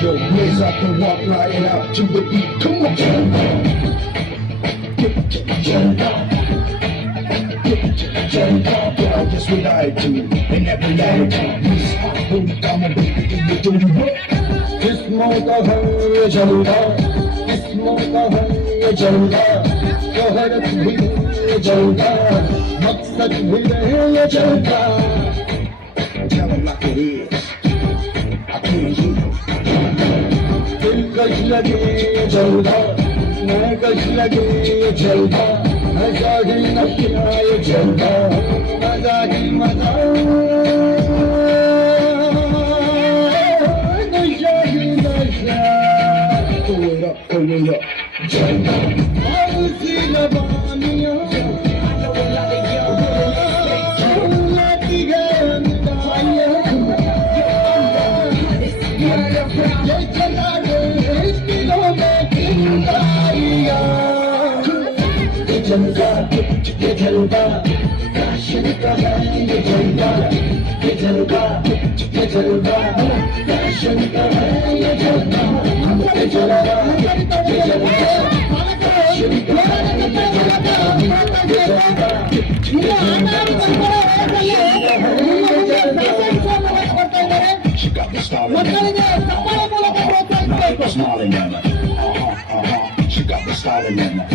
Yo, raise up and walk right out to the beat. Come on, girl, just what I do in every attitude. This boom, I'm a baby, you do the work. किस्मों का है ये जलवा, किस्मों का है ये जलवा, शोहरत भी ये जलवा, मकसद भी रहे ये जलवा. Tell them like it is. I can't hear you. दिलकश लगे ये जलवा, महकश लगे ये जलवा, मजा ही न किया ये जलवा, मजा ही मजा, नशा ही नशा. Pull it up, pull it up. जलवा अब सी लबानियां लाती है मिठाइयां, ये चला गए इस दिलों में चिंगारियां. ये जलवा फैशन का है ये जलवा, ये जलवा फैशन का है ये जलवा, ये जलवा फैशन का है ये She got the style in her. Smiling at her. She got the style in her.